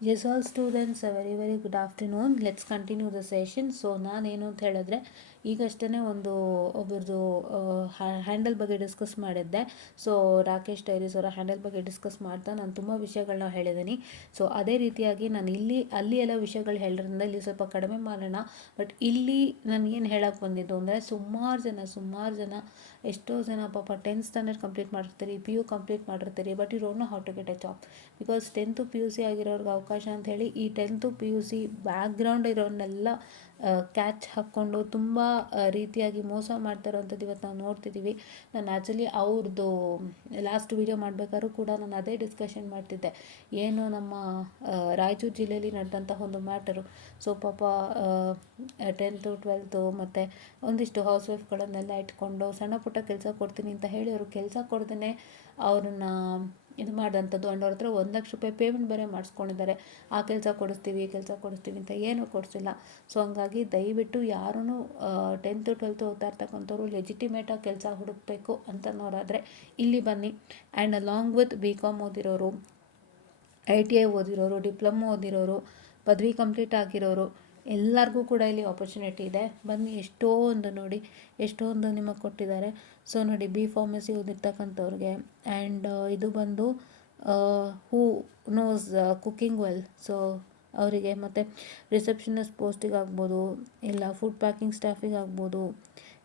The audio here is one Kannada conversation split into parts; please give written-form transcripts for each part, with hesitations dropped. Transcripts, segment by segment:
Yes, all students, a very very good afternoon. Let's continue the session. So ನಾನೇನು ಅಂತ ಹೇಳಿದ್ರೆ ಈಗಷ್ಟೇ ಒಬ್ಬರದು ಹ್ಯಾಂಡಲ್ ಬಗ್ಗೆ ಡಿಸ್ಕಸ್ ಮಾಡಿದ್ದೆ. ಸೊ ರಾಕೇಶ್ ಡೈರೀಸ್ ಅವರ ಹ್ಯಾಂಡಲ್ ಬಗ್ಗೆ ಡಿಸ್ಕಸ್ ಮಾಡ್ತಾ ನಾನು ತುಂಬ ವಿಷಯಗಳನ್ನ ಹೇಳಿದ್ದೀನಿ. ಸೊ ಅದೇ ರೀತಿಯಾಗಿ ನಾನು ಅಲ್ಲಿ ಎಲ್ಲ ವಿಷಯಗಳು ಹೇಳಿದ್ರಿಂದ ಇಲ್ಲಿ ಸ್ವಲ್ಪ ಕಡಿಮೆ ಮಾಡೋಣ. ಬಟ್ ಇಲ್ಲಿ ನಾನು ಏನು ಹೇಳೋಕ್ಕೆ ಬಂದಿದ್ದು ಅಂದರೆ ಸುಮಾರು ಜನ ಎಷ್ಟೋ ಜನ ಪಾಪ 10th ಸ್ಟ್ಯಾಂಡರ್ಡ್ ಕಂಪ್ಲೀಟ್ ಮಾಡಿರ್ತೀರಿ, PU ಕಂಪ್ಲೀಟ್ ಮಾಡಿರ್ತೀರಿ, but you don't know how to get a job. Because 10th PUC ಆಗಿರೋರ್ಗೆ ಅವಕಾಶ ಅಂತ ಹೇಳಿ ಈ 10th PUC ಬ್ಯಾಕ್ಗ್ರೌಂಡ್ ಇರೋನ್ನೆಲ್ಲ ಕ್ಯಾಚ್ ಹಾಕ್ಕೊಂಡು ತುಂಬ ರೀತಿಯಾಗಿ ಮೋಸ ಮಾಡ್ತಾರೋಂಥದ್ದು ಇವತ್ತು ನಾವು ನೋಡ್ತಿದ್ದೀವಿ. ನಾನು ಆ್ಯಕ್ಚುಲಿ ಅವ್ರದ್ದು ಲಾಸ್ಟ್ ವೀಡಿಯೋ ಮಾಡಬೇಕಾದ್ರೂ ಕೂಡ ನಾನು ಅದೇ ಡಿಸ್ಕಷನ್ ಮಾಡ್ತಿದ್ದೆ. ಏನು ನಮ್ಮ ರಾಯಚೂರು ಜಿಲ್ಲೆಯಲ್ಲಿ ನಡೆದಂತಹ ಒಂದು ಮ್ಯಾಟರು. ಸೊ ಪಾಪ 10th 12th ಮತ್ತು ಒಂದಿಷ್ಟು ಹೌಸ್ ವೈಫ್ಗಳನ್ನೆಲ್ಲ ಇಟ್ಕೊಂಡು ಸಣ್ಣ ಪುಟ್ಟ ಕೆಲಸ ಕೊಡ್ತೀನಿ ಅಂತ ಹೇಳಿ ಅವರು ಕೆಲಸ ಕೊಡ್ದೇ ಅವ್ರನ್ನ ಇದು ಮಾಡಿದಂಥದ್ದು. ಆ್ಯಂಡ್ ಅವ್ರ ಹತ್ರ 1 ಲಕ್ಷ ರೂಪಾಯಿ ಪೇಮೆಂಟ್ ಬೇರೆ ಮಾಡಿಸ್ಕೊಂಡಿದ್ದಾರೆ. ಆ ಕೆಲಸ ಕೊಡಿಸ್ತೀವಿ ಅಂತ ಏನೂ ಕೊಡಿಸಿಲ್ಲ. ಸೊ ಹಂಗಾಗಿ ದಯವಿಟ್ಟು ಯಾರೂ 10th 12th ಓದ್ತಾ ಇರ್ತಕ್ಕಂಥವ್ರು ಲೆಜಿಟಿಮೇಟಾಗಿ ಕೆಲಸ ಹುಡುಕಬೇಕು ಅಂತನೋರಾದರೆ ಇಲ್ಲಿ ಬನ್ನಿ. ಆ್ಯಂಡ್ ಅಲಾಂಗ್ ವಿತ್ BCom ಓದಿರೋರು, ITI ಓದಿರೋರು, ಡಿಪ್ಲೊಮೊ ಓದಿರೋರು, ಪದವಿ ಕಂಪ್ಲೀಟ್ ಆಗಿರೋರು ಎಲ್ಲರಿಗೂ ಕೂಡ ಇಲ್ಲಿ ಆಪರ್ಚುನಿಟಿ ಇದೆ. ಬನ್ನಿ, ಎಷ್ಟೊಂದು ನಿಮಗೆ ಕೊಟ್ಟಿದ್ದಾರೆ. ಸೊ ನೋಡಿ, B.Pharmacy ಓದಿರ್ತಕ್ಕಂಥವ್ರಿಗೆ ಆ್ಯಂಡ್ ಇದು ಬಂದು who knows cooking well, so ಅವರಿಗೆ, ಮತ್ತು ರಿಸೆಪ್ಷನಿಸ್ಟ್ ಪೋಸ್ಟಿಗೆ ಆಗ್ಬೋದು, ಇಲ್ಲ ಫುಡ್ ಪ್ಯಾಕಿಂಗ್ ಸ್ಟಾಫಿಗೆ ಆಗ್ಬೋದು.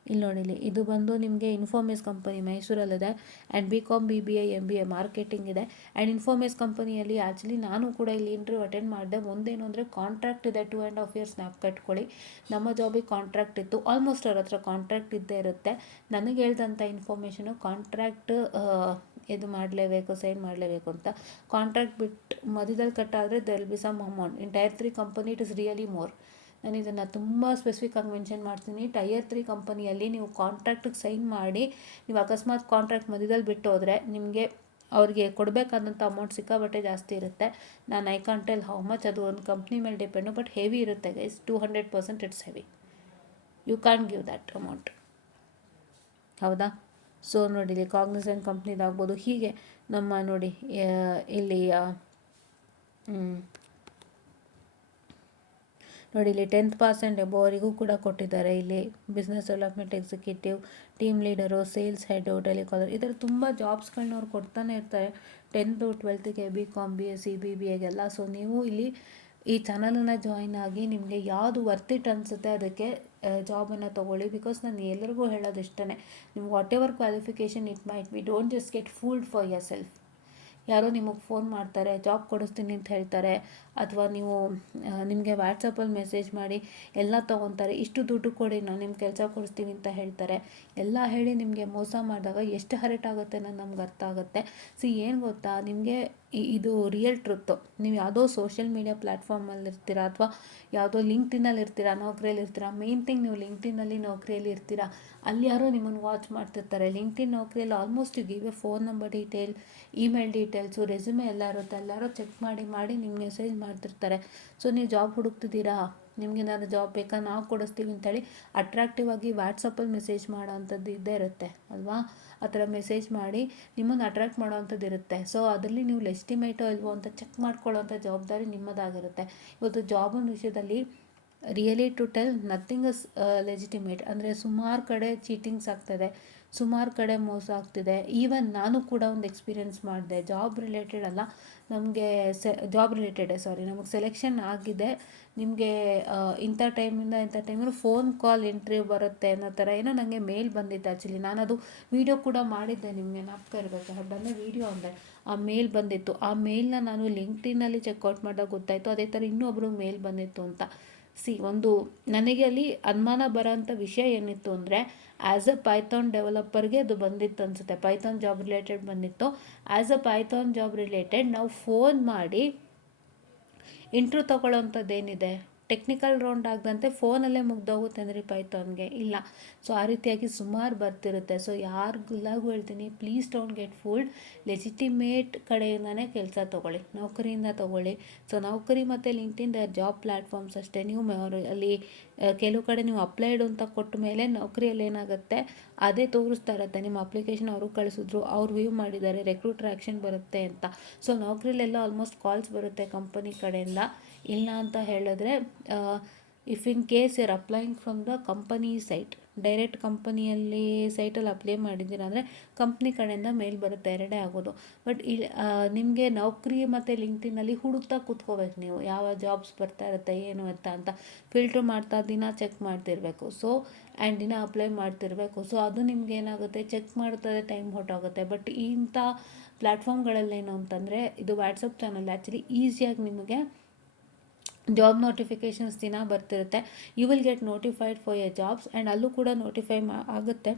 ಇಲ್ಲಿ ನೋಡಿಲಿ, ಇದು ಬಂದು ನಿಮಗೆ ಇನ್ಫೋಮೇಸ್ ಕಂಪನಿ ಮೈಸೂರಲ್ಲಿದೆ. And BCom BBA MBA marketing ಇದೆ. ಆ್ಯಂಡ್ ಇನ್ಫೋಮೇಸ್ ಕಂಪನಿಯಲ್ಲಿ ಆ್ಯಕ್ಚುಲಿ ನಾನು ಕೂಡ ಇಲ್ಲಿ ಇಂಟರ್ವ್ಯೂ ಅಟೆಂಡ್ ಮಾಡಿದೆ. ಒಂದೇನು ಅಂದರೆ ಕಾಂಟ್ರಾಕ್ಟ್ ಇದೆ, 2.5 years ಸ್ನ್ಯಾಪ್ ಕಟ್ಕೊಳ್ಳಿ. ನಮ್ಮ ಜಾಬಿಗೆ ಕಾಂಟ್ರಾಕ್ಟ್ ಇತ್ತು. ಆಲ್ಮೋಸ್ಟ್ ಅವ್ರ ಹತ್ರ ಕಾಂಟ್ರಾಕ್ಟ್ ಇದ್ದೇ ಇರುತ್ತೆ. ನನಗೆ ಹೇಳ್ದಂಥ ಇನ್ಫಾರ್ಮೇಷನು ಕಾಂಟ್ರಾಕ್ಟ್ ಇದು ಮಾಡಲೇಬೇಕು, ಸೈನ್ ಮಾಡಲೇಬೇಕು ಅಂತ. ಕಾಂಟ್ರಾಕ್ಟ್ ಬಿಟ್ಟು ಮಧ್ಯದಲ್ಲಿ ಕಟ್ಟಾದರೆ there will be some amount. In Tier 3 company it is really more. ನಾನು ಇದನ್ನು ತುಂಬ ಸ್ಪೆಸಿಫಿಕ್ ಆಗಿ ಮೆನ್ಷನ್ ಮಾಡ್ತೀನಿ. Tier 3 ಕಂಪನಿಯಲ್ಲಿ ನೀವು ಕಾಂಟ್ರಾಕ್ಟಿಗೆ ಸೈನ್ ಮಾಡಿ, ನೀವು ಅಕಸ್ಮಾತ್ ಕಾಂಟ್ರಾಕ್ಟ್ ಮಧ್ಯದಲ್ಲಿ ಬಿಟ್ಟು ಹೋದರೆ ನಿಮಗೆ ಅವ್ರಿಗೆ ಕೊಡಬೇಕಾದಂಥ ಅಮೌಂಟ್ ಸಿಕ್ಕಾಬಟ್ಟೆ ಜಾಸ್ತಿ ಇರುತ್ತೆ. I can't tell how much, ಅದು ಒಂದು ಕಂಪ್ನಿ ಮೇಲೆ ಡಿಪೆಂಡು, ಬಟ್ ಹೆವಿ ಇರುತ್ತೆ guys. 200% it's heavy. You can give that amount. ಹೌದಾ? ಸೊ ನೋಡಿ, ಇಲ್ಲಿ ಕಾಗ್ನಿಸೆಂಟ್ ಕಂಪ್ನಿದಾಗ್ಬೋದು. ಹೀಗೆ ನಮ್ಮ ನೋಡಿ ಇಲ್ಲಿ ನೋಡಿ, ಇಲ್ಲಿ 10th ಪಾಸ್ ಆ್ಯಂಡ್ ಎಬೋ ಅವರಿಗೂ ಕೂಡ ಕೊಟ್ಟಿದ್ದಾರೆ. ಇಲ್ಲಿ business development executive, team leader, sales head, telecaller, ಈ ಥರ ತುಂಬ ಜಾಬ್ಸ್ಗಳನ್ನ ಅವ್ರು ಕೊಡ್ತಾನೆ ಇರ್ತಾರೆ 10th 12th BCom BSc BBAಗೆಲ್ಲ. So ನೀವು ಇಲ್ಲಿ ಈ ಚಾನಲನ್ನು ಜಾಯಿನ್ ಆಗಿ ನಿಮಗೆ ಯಾವುದು ವರ್ತ್ ಇಟ್ ಅನಿಸುತ್ತೆ ಅದಕ್ಕೆ ಜಾಬನ್ನು ತೊಗೊಳ್ಳಿ. ಬಿಕಾಸ್ ನಾನು ಎಲ್ಲರಿಗೂ ಹೇಳೋದು ಇಷ್ಟೇ, ನೀವು whatever qualification it might be, don't just get fooled for yourself. ಯಾರೋ ನಿಮಗೆ ಫೋನ್ ಮಾಡ್ತಾರೆ, ಜಾಬ್ ಕೊಡಿಸ್ತೀನಿ ಅಂತ ಹೇಳ್ತಾರೆ, ಅಥವಾ ನಿಮಗೆ ವಾಟ್ಸಪ್ಪಲ್ಲಿ ಮೆಸೇಜ್ ಮಾಡಿ ಎಲ್ಲ ತೊಗೊತಾರೆ. ಇಷ್ಟು ದುಡ್ಡು ಕೊಡಿ, ನಾವು ನಿಮ್ಮ ಕೆಲಸ ಕೊಡಿಸ್ತೀವಿ ಅಂತ ಹೇಳ್ತಾರೆ. ಎಲ್ಲ ಹೇಳಿ ನಿಮಗೆ ಮೋಸ ಮಾಡಿದಾಗ ಎಷ್ಟು ಹರ್ಟ್ ಆಗುತ್ತೆ ಅನ್ನೋದು ನಮ್ಗೆ ಅರ್ಥ ಆಗುತ್ತೆ. ಏನು ಗೊತ್ತಾ, ನಿಮಗೆ ಇದು ರಿಯಲ್ ಟ್ರುತ್ತು. ನೀವು ಯಾವುದೋ ಸೋಷಿಯಲ್ ಮೀಡಿಯಾ ಪ್ಲ್ಯಾಟ್ಫಾರ್ಮಲ್ಲಿ ಇರ್ತೀರಾ, ಅಥವಾ ಯಾವುದೋ ಲಿಂಕ್ಡ್ಇನ್ನಲ್ಲಿ ಇರ್ತೀರಾ, ನೌಕರಿಯಲ್ಲಿ ಇರ್ತೀರಾ. ಮೇನ್ ಥಿಂಗ್, ನೀವು ಲಿಂಕ್ಡ್ಇನ್ನಲ್ಲಿ ನೌಕರಿಯಲ್ಲಿ ಇರ್ತೀರಾ, ಅಲ್ಲಿ ಯಾರೋ ನಿಮ್ಮನ್ನು ವಾಚ್ ಮಾಡ್ತಿರ್ತಾರೆ. ಲಿಂಕ್ಡ್ಇನ್ ನೌಕರಿಯಲ್ಲಿ almost give a phone number detail, email details, resume ಎಲ್ಲ ಇರುತ್ತೆ. ಎಲ್ಲರೂ ಚೆಕ್ ಮಾಡಿ ನಿಮ್ಗೆ ಮೆಸೇಜ್ ಮಾಡ್ತಿರ್ತಾರೆ. ಸೊ ನೀವು ಜಾಬ್ ಹುಡುಕ್ತಿದ್ದೀರಾ, ನಿಮಗೆ ಏನಾದ್ರು ಜಾಬ್ ಬೇಕಾ, ನಾವು ಕೊಡಿಸ್ತೀವಿ ಅಂತೇಳಿ ಅಟ್ರಾಕ್ಟಿವ್ ಆಗಿ ವಾಟ್ಸಪ್ಪಲ್ಲಿ ಮೆಸೇಜ್ ಮಾಡೋ ಅಂಥದ್ದು ಇದ್ದೇ ಇರುತ್ತೆ ಅಲ್ವಾ. ಆ ಥರ ಮೆಸೇಜ್ ಮಾಡಿ ನಿಮ್ಮನ್ನು ಅಟ್ರಾಕ್ಟ್ ಮಾಡೋ ಅಂಥದ್ದು ಇರುತ್ತೆ. ಸೊ ಅದರಲ್ಲಿ ನೀವು ಲೆಸ್ಟಿಮೇಟೋ ಇಲ್ವೋ ಅಂತ ಚೆಕ್ ಮಾಡ್ಕೊಳ್ಳೋವಂಥ ಜವಾಬ್ದಾರಿ ನಿಮ್ಮದಾಗಿರುತ್ತೆ. ಇವತ್ತು ಜಾಬಿನ ವಿಷಯದಲ್ಲಿ really to tell nothing is legitimate. ಅಂದರೆ ಸುಮಾರು ಕಡೆ ಚೀಟಿಂಗ್ಸ್ ಆಗ್ತದೆ, ಸುಮಾರು ಕಡೆ ಮೋಸ ಆಗ್ತಿದೆ. ಈವನ್ ನಾನು ಕೂಡ ಒಂದು ಎಕ್ಸ್ಪೀರಿಯೆನ್ಸ್ ಮಾಡಿದೆ. ಜಾಬ್ ರಿಲೇಟೆಡ್ ಅಲ್ಲ, ನಮಗೆ ನಮಗೆ ಸೆಲೆಕ್ಷನ್ ಆಗಿದೆ, ನಿಮಗೆ ಇಂಥ ಟೈಮಿಂದ ಇಂಥ ಟೈಮಿಗೆ ಫೋನ್ ಕಾಲ್ ಇಂಟರ್ವ್ಯೂ ಬರುತ್ತೆ ಅನ್ನೋ ಥರ ಏನೋ ನನಗೆ ಮೇಲ್ ಬಂದಿತ್ತು. ಆ್ಯಕ್ಚುಲಿ ನಾನದು ವೀಡಿಯೋ ಕೂಡ ಮಾಡಿದ್ದೆ, ನಿಮಗೆ ಜ್ಞಾಪಕ ಇರಬೇಕು, ಅದನ್ನೇ ವೀಡಿಯೋ ಅಂದರೆ ಆ ಮೇಲ್ ಬಂದಿತ್ತು. ಆ ಮೇಲ್ನ ನಾನು ಲಿಂಕ್ಡ್ಇನ್ನಲ್ಲಿ ಚೆಕ್ಔಟ್ ಮಾಡಿದಾಗ ಗೊತ್ತಾಯಿತು ಅದೇ ಥರ ಇನ್ನೊಬ್ರಿಗೆ ಮೇಲ್ ಬಂದಿತ್ತು ಅಂತ. ನನಗೆ ಅಲ್ಲಿ ಅನುಮಾನ ಬರೋಂಥ ವಿಷಯ ಏನಿತ್ತು ಅಂದರೆ, ಆ್ಯಸ್ ಅ ಪೈಥಾನ್ ಡೆವಲಪರ್ಗೆ ಅದು ಬಂದಿತ್ತು ಅನಿಸುತ್ತೆ. ಪೈಥಾನ್ ಜಾಬ್ ರಿಲೇಟೆಡ್ ಬಂದಿತ್ತು. As a Python job related ನಾವು ಫೋನ್ ಮಾಡಿ ಇಂಟ್ರ್ಯೂ ತೊಗೊಳ್ಳೋಂಥದ್ದೇನಿದೆ, ಟೆಕ್ನಿಕಲ್ ರೌಂಡ್ ಆಗದಂತೆ ಫೋನಲ್ಲೇ ಮುಗ್ದೋಗುತ್ತೆ ಅಂದರೆ ಪೈಥಾನ್ಗೆ ಇಲ್ಲ. ಸೊ ಆ ರೀತಿಯಾಗಿ ಸುಮಾರು ಬರ್ತಿರುತ್ತೆ. ಸೊ ಯಾರಿಗೆಲ್ಲರಿಗೂ ಹೇಳ್ತೀನಿ, please don't get fooled. Legitimate ಕಡೆಯಿಂದನೇ ಕೆಲಸ ತೊಗೊಳ್ಳಿ, ನೌಕರಿಯಿಂದ ತೊಗೊಳ್ಳಿ. ಸೊ ನೌಕರಿ ಮತ್ತು ಲಿಂಕ್ಡ್ಇನ್ ಜಾಬ್ ಪ್ಲ್ಯಾಟ್ಫಾರ್ಮ್ಸ್ ಅಷ್ಟೇ. ನೀವು ಅಲ್ಲಿ ಕೆಲವು ಕಡೆ ನೀವು ಅಪ್ಲೈಡ್ ಅಂತ ಕೊಟ್ಟ ಮೇಲೆ ನೌಕರಿಯಲ್ಲಿ ಏನಾಗುತ್ತೆ, ಅದೇ ತೋರಿಸ್ತಾ ಇರುತ್ತೆ. ನಿಮ್ಮ ಅಪ್ಲಿಕೇಶನ್ ಅವರು ಕಳಿಸಿದ್ರು, ಅವ್ರು ವ್ಯೂ ಮಾಡಿದ್ದಾರೆ, ರೆಕ್ರೂಟರ್ ಆ್ಯಕ್ಷನ್ ಬರುತ್ತೆ ಅಂತ. ಸೊ ನೌಕರಿಲೆಲ್ಲ ಆಲ್ಮೋಸ್ಟ್ ಕಾಲ್ಸ್ ಬರುತ್ತೆ ಕಂಪನಿ ಕಡೆಯಿಂದ. ಇಲ್ಲ ಅಂತ ಹೇಳಿದ್ರೆ if in case you're applying from the company site, direct ಕಂಪನಿಯಲ್ಲಿ ಸೈಟಲ್ಲಿ ಅಪ್ಲೈ ಮಾಡಿದ್ದೀರ ಅಂದರೆ ಕಂಪ್ನಿ ಕಡೆಯಿಂದ ಮೇಲ್ ಬರುತ್ತೆ, ಎರಡೇ ಆಗೋದು. ಬಟ್ ಇಲ್ಲಿ ನಿಮಗೆ ನೌಕರಿ ಮತ್ತು ಲಿಂಕ್ಡ್ಇನ್ನಲ್ಲಿ ಹುಡುಕ್ತಾ ಕೂತ್ಕೋಬೇಕು ನೀವು, ಯಾವ ಜಾಬ್ಸ್ ಬರ್ತಾ ಇರುತ್ತೆ ಏನು ಅಂತ ಫಿಲ್ಟ್ರ್ ಮಾಡ್ತಾ ದಿನ ಚೆಕ್ ಮಾಡ್ತಿರ್ಬೇಕು. ಸೊ ಆ್ಯಂಡ್ ದಿನ ಅಪ್ಲೈ ಮಾಡ್ತಿರ್ಬೇಕು. ಸೊ ಅದು ನಿಮ್ಗೆ ಏನಾಗುತ್ತೆ, ಚೆಕ್ ಮಾಡ್ತದೆ ಟೈಮ್ ಹೊಟ್ಟೋಗುತ್ತೆ. ಬಟ್ ಇಂಥ ಪ್ಲ್ಯಾಟ್ಫಾರ್ಮ್ಗಳಲ್ಲೇನು ಅಂತಂದರೆ, ಇದು ವಾಟ್ಸಪ್ ಚಾನಲ್ ಆ್ಯಕ್ಚುಲಿ ಈಸಿಯಾಗಿ ನಿಮಗೆ ಜಾಬ್ ನೋಟಿಫಿಕೇಷನ್ಸ್ ದಿನ ಬರ್ತಿರುತ್ತೆ. You will get notified for your jobs and ಅಲ್ಲೂ ಕೂಡ ನೋಟಿಫೈ ಆಗುತ್ತೆ,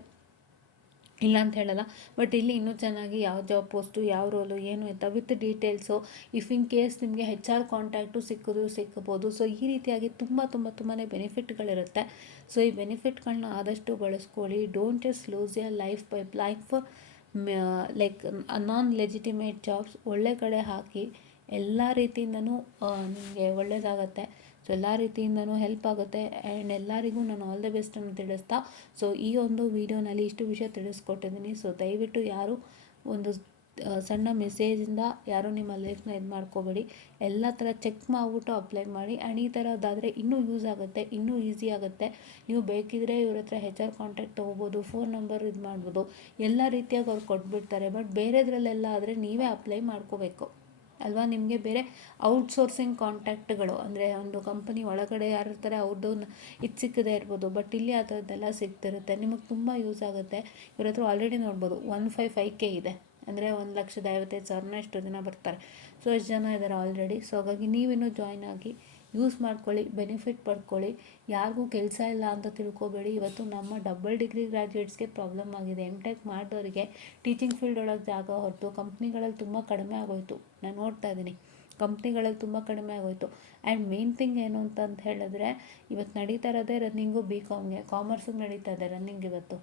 ಇಲ್ಲ ಅಂತ ಹೇಳಲ್ಲ. ಬಟ್ ಇಲ್ಲಿ ಇನ್ನೂ ಚೆನ್ನಾಗಿ ಯಾವ ಜಾಬ್ ಪೋಸ್ಟು, ಯಾವ ರೋಲು, ಏನು ಅಂತ with details. If in case ನಿಮಗೆ HR ಕಾಂಟ್ಯಾಕ್ಟು ಸಿಕ್ಬೋದು. ಸೊ ಈ ರೀತಿಯಾಗಿ ತುಂಬಾ ಬೆನಿಫಿಟ್ಗಳಿರುತ್ತೆ. ಸೊ ಈ ಬೆನಿಫಿಟ್ಗಳನ್ನ ಆದಷ್ಟು ಬಳಸ್ಕೊಳ್ಳಿ. Don't just lose your life by applying for like non legitimate jobs. ಒಳ್ಳೆ ಕಡೆ ಹಾಕಿ, ಎಲ್ಲ ರೀತಿಯಿಂದನೂ ನಿಮಗೆ ಒಳ್ಳೆಯದಾಗತ್ತೆ. ಸೊ ಎಲ್ಲ ರೀತಿಯಿಂದನೂ ಹೆಲ್ಪ್ ಆಗುತ್ತೆ. ಆ್ಯಂಡ್ ಎಲ್ಲರಿಗೂ ನಾನು ಆಲ್ ದ ಬೆಸ್ಟನ್ನು ತಿಳಿಸ್ತಾ, ಸೊ ಈ ಒಂದು ವಿಡಿಯೋನಲ್ಲಿ ಇಷ್ಟು ವಿಷಯ ತಿಳಿಸ್ಕೊಟ್ಟಿದ್ದೀನಿ. ಸೊ ದಯವಿಟ್ಟು ಯಾರು ಒಂದು ಸಣ್ಣ ಮೆಸೇಜಿಂದ ಯಾರು ನಿಮ್ಮ ಲೈಫ್ನ ಇದು ಮಾಡ್ಕೋಬೇಡಿ. ಎಲ್ಲ ಥರ ಚೆಕ್ ಮಾಡಿಬಿಟ್ಟು ಅಪ್ಲೈ ಮಾಡಿ. ಆ್ಯಂಡ್ ಈ ಥರದ್ದಾದರೆ ಇನ್ನೂ ಯೂಸ್ ಆಗುತ್ತೆ, ಇನ್ನೂ ಈಸಿ ಆಗುತ್ತೆ. ನೀವು ಬೇಕಿದ್ರೆ ಇವ್ರ ಹತ್ರ HR ಕಾಂಟ್ಯಾಕ್ಟ್ ತೊಗೋಬೋದು, ಫೋನ್ ನಂಬರ್ ಇದು ಮಾಡ್ಬೋದು, ಎಲ್ಲ ರೀತಿಯಾಗಿ ಅವ್ರು ಕೊಟ್ಬಿಡ್ತಾರೆ. ಬಟ್ ಬೇರೆದ್ರಲ್ಲೆಲ್ಲ ಆದರೆ ನೀವೇ ಅಪ್ಲೈ ಮಾಡ್ಕೋಬೇಕು ಅಲ್ವಾ. ನಿಮಗೆ ಬೇರೆ ಔಟ್ಸೋರ್ಸಿಂಗ್ ಕಾಂಟ್ಯಾಕ್ಟ್ಗಳು ಅಂದರೆ ಒಂದು ಕಂಪನಿ ಒಳಗಡೆ ಯಾರು ಇರ್ತಾರೆ ಅವ್ರದ್ದು ಇದು ಸಿಕ್ಕದೇ ಇರ್ಬೋದು. ಬಟ್ ಇಲ್ಲಿ ಆ ಥರದ್ದೆಲ್ಲ ಸಿಗ್ತಿರುತ್ತೆ, ನಿಮಗೆ ತುಂಬ ಯೂಸ್ ಆಗುತ್ತೆ. ಇವ್ರ ಹತ್ರ ಆಲ್ರೆಡಿ ನೋಡ್ಬೋದು 155K ಇದೆ, ಅಂದರೆ 1,55,000 ಎಷ್ಟು ಜನ ಬರ್ತಾರೆ. ಸೊ ಎಷ್ಟು ಜನ ಇದ್ದಾರೆ ಆಲ್ರೆಡಿ. ಸೊ ಹಾಗಾಗಿ ನೀವಿನ್ನೂ ಜಾಯ್ನ್ ಆಗಿ ಯೂಸ್ ಮಾಡ್ಕೊಳ್ಳಿ, ಬೆನಿಫಿಟ್ ಪಡ್ಕೊಳ್ಳಿ. ಯಾರಿಗೂ ಕೆಲಸ ಇಲ್ಲ ಅಂತ ತಿಳ್ಕೊಬೇಡಿ. ಇವತ್ತು ನಮ್ಮ ಡಬಲ್ ಡಿಗ್ರಿ ಗ್ರ್ಯಾಜುಯೇಟ್ಸ್ಗೆ ಪ್ರಾಬ್ಲಮ್ ಆಗಿದೆ. MTech ಮಾಡಿದವರಿಗೆ ಟೀಚಿಂಗ್ ಫೀಲ್ಡ್ ಒಳಗೆ ಜಾಗ ಹೊರತು ಕಂಪ್ನಿಗಳಲ್ಲಿ ತುಂಬ ಕಡಿಮೆ ಆಗೋಯ್ತು. ನಾನು ನೋಡ್ತಾ ಇದ್ದೀನಿ, ಕಂಪ್ನಿಗಳಲ್ಲಿ ತುಂಬ ಕಡಿಮೆ ಆಗೋಯ್ತು. ಆ್ಯಂಡ್ ಮೇನ್ ಥಿಂಗ್ ಏನು ಅಂತ ಹೇಳಿದ್ರೆ, ಇವತ್ತು ನಡೀತಾ ಇರೋದೇ ರನ್ನಿಂಗು BComಗೆ, ಕಾಮರ್ಸಿಗೆ ನಡೀತಾ ಇದೆ ರನ್ನಿಂಗ್. ಇವತ್ತು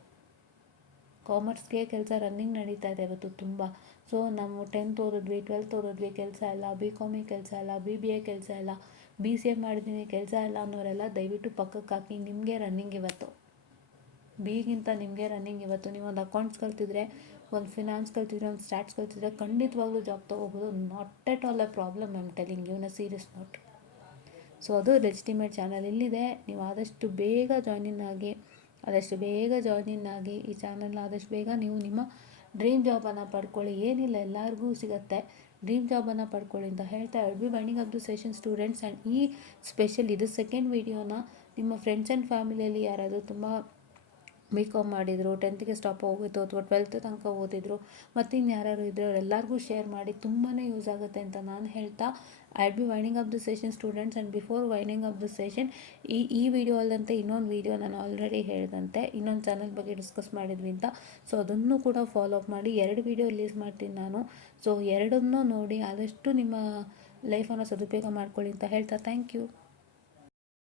ಕಾಮರ್ಸ್ಗೆ ಕೆಲಸ ರನ್ನಿಂಗ್ ನಡೀತಾ ಇದೆ ಇವತ್ತು ತುಂಬ. ಸೊ ನಾವು 10th ಓದಿದ್ವಿ, 12th ಓದಿದ್ವಿ, ಕೆಲಸ ಇಲ್ಲ. BComಗೆ ಕೆಲಸ ಇಲ್ಲ, BBA ಕೆಲಸ ಇಲ್ಲ, BCA ಮಾಡಿದ್ದೀನಿ ಕೆಲಸ ಇಲ್ಲ ಅನ್ನೋರೆಲ್ಲ ದಯವಿಟ್ಟು ಪಕ್ಕಕ್ಕೆ ಹಾಕಿ. ನಿಮಗೆ ರನ್ನಿಂಗ್ ಇವತ್ತು, ಬಿಗಿಂತ ನಿಮಗೆ ರನ್ನಿಂಗ್ ಇವತ್ತು. ನೀವು ಒಂದು ಅಕೌಂಟ್ಸ್ ಕಲ್ತಿದ್ರೆ, ಒಂದು ಫಿನಾನ್ಸ್ ಕಲ್ತಿದ್ರೆ, ಒಂದು ಸ್ಟ್ಯಾಟ್ಸ್ ಕಲ್ತಿದ್ರೆ ಖಂಡಿತವಾಗ್ಲೂ ಜಾಬ್ ತೊಗೋಬೋದು. Not at all a problem, I am telling you in a serious note. So ಅದು ಲೆಜಿಟಿಮೇಟ್ ಚಾನಲ್ ಇಲ್ಲಿದೆ. ನೀವು ಆದಷ್ಟು ಬೇಗ ಜಾಯ್ನಿನ್ ಆಗಿ, ಈ ಚಾನಲ್ನ ಆದಷ್ಟು ಬೇಗ ನೀವು ನಿಮ್ಮ ಡ್ರೀಮ್ ಜಾಬನ್ನು ಪಡ್ಕೊಳ್ಳಿ. ಏನಿಲ್ಲ, ಎಲ್ಲರಿಗೂ ಸಿಗುತ್ತೆ. ಡ್ರೀಮ್ ಜಾಬನ್ನು ಪಡ್ಕೊಳ್ಳಿ ಅಂತ ಹೇಳ್ತಾ, B winding up the session students. And ಈ ಸ್ಪೆಷಲ್ ಇದು ಸೆಕೆಂಡ್ ವಿಡಿಯೋನ ನಿಮ್ಮ ಫ್ರೆಂಡ್ಸ್ ಆ್ಯಂಡ್ ಫ್ಯಾಮಿಲಿಯಲ್ಲಿ ಯಾರಾದರೂ ತುಂಬ BCom ಮಾಡಿದರು, 10th ಸ್ಟಾಪ್ ಹೋಗಿತ್ತು, ಅಥವಾ 12th ತನಕ ಓದಿದ್ರು, ಮತ್ತು ಇನ್ಯಾರು ಇದ್ದರು, ಅವರೆಲ್ಲರಿಗೂ ಶೇರ್ ಮಾಡಿ. ತುಂಬಾ ಯೂಸ್ ಆಗುತ್ತೆ ಅಂತ ನಾನು ಹೇಳ್ತಾ, I B winding up the session students. And before winding up the session, ಈ ವಿಡಿಯೋ ಅಲ್ಲಂತೆ ಇನ್ನೊಂದು ವಿಡಿಯೋ ನಾನು ಆಲ್ರೆಡಿ ಹೇಳಿದಂತೆ ಇನ್ನೊಂದು ಚಾನಲ್ ಬಗ್ಗೆ ಡಿಸ್ಕಸ್ ಮಾಡಿದ್ವಿ ಅಂತ. ಸೊ ಅದನ್ನು ಕೂಡ ಫಾಲೋ ಅಪ್ ಮಾಡಿ. 2 ವಿಡಿಯೋ ರಿಲೀಸ್ ಮಾಡ್ತೀನಿ ನಾನು. ಸೊ ಎರಡನ್ನೂ ನೋಡಿ ಆದಷ್ಟು ನಿಮ್ಮ ಲೈಫನ್ನು ಸದುಪಯೋಗ ಮಾಡ್ಕೊಳ್ಳಿ ಅಂತ ಹೇಳ್ತಾ, ಥ್ಯಾಂಕ್ ಯು.